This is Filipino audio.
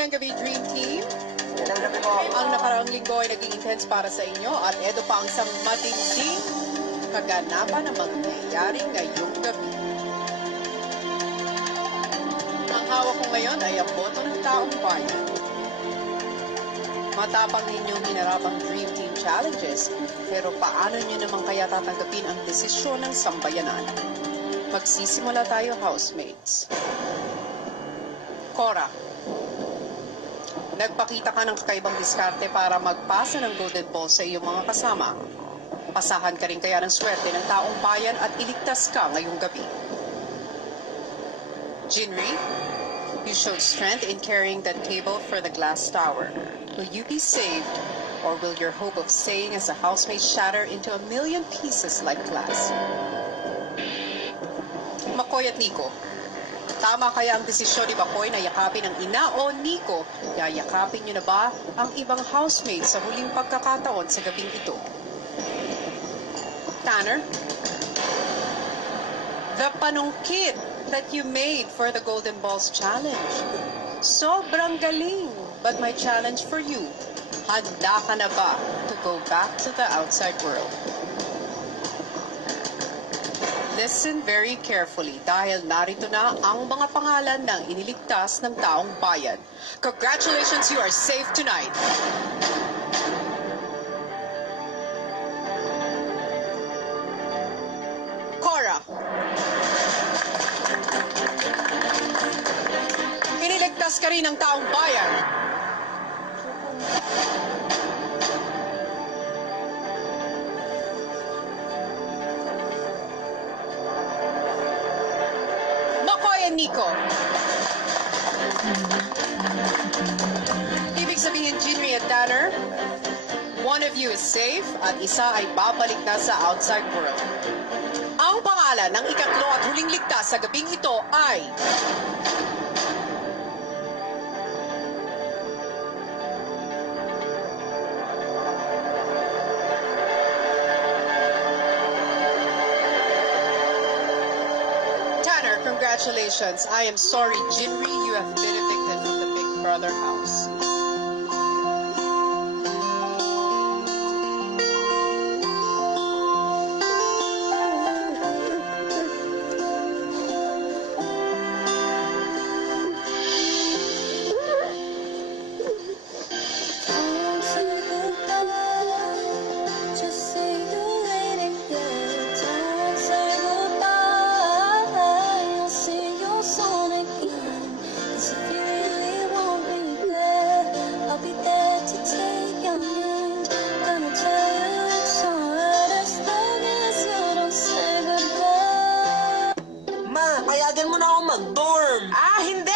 Magandang gabi, Dream Team. Magandang gabi po. Ang nakaraang linggo ay naging intense para sa inyo at eto pa ang isang matinding kaganapan na mangyayari ngayong gabi. Ang hawak ko ngayon ay ang boto ng taong bayan. Matapang ninyong hinarapang Dream Team challenges, pero paano nyo naman kaya tatanggapin ang desisyon ng sambayanan? Magsisimula tayo, housemates. Cora, nagpakita ka ng kakaibang diskarte para magpasa ng golden ball sa iyong mga kasama. Pasahan ka rin kaya ng swerte ng taong bayan at iligtas ka ngayong gabi. Jinri, you showed strength in carrying that table for the glass tower. Will you be saved, or will your hope of staying as a housemate shatter into a million pieces like glass? Makoy at Nico, tama kaya ang desisyon ni Makoy na yakapin ang ina o Nico? Yayakapin niyo na ba ang ibang housemate sa huling pagkakataon sa gabing ito? Tanner, the panungkit that you made for the Golden Balls Challenge. Sobrang galing, but my challenge for you, handa ka na ba to go back to the outside world? Listen very carefully dahil narito na ang mga pangalan ng iniligtas ng taong bayan. Congratulations, you are safe tonight. Cora, iniligtas ka rin ng taong bayan. Nico. Ibig sabihin, Jinri at Tanner, one of you is safe at isa ay babalik na sa outside world. Ang pangalan ng ikatlo at huling ligtas sa gabing ito ay Congratulations. I am sorry, Jinri, you have been evicted from the Big Brother house. Payagan mo na ako mag-dorm. Hindi.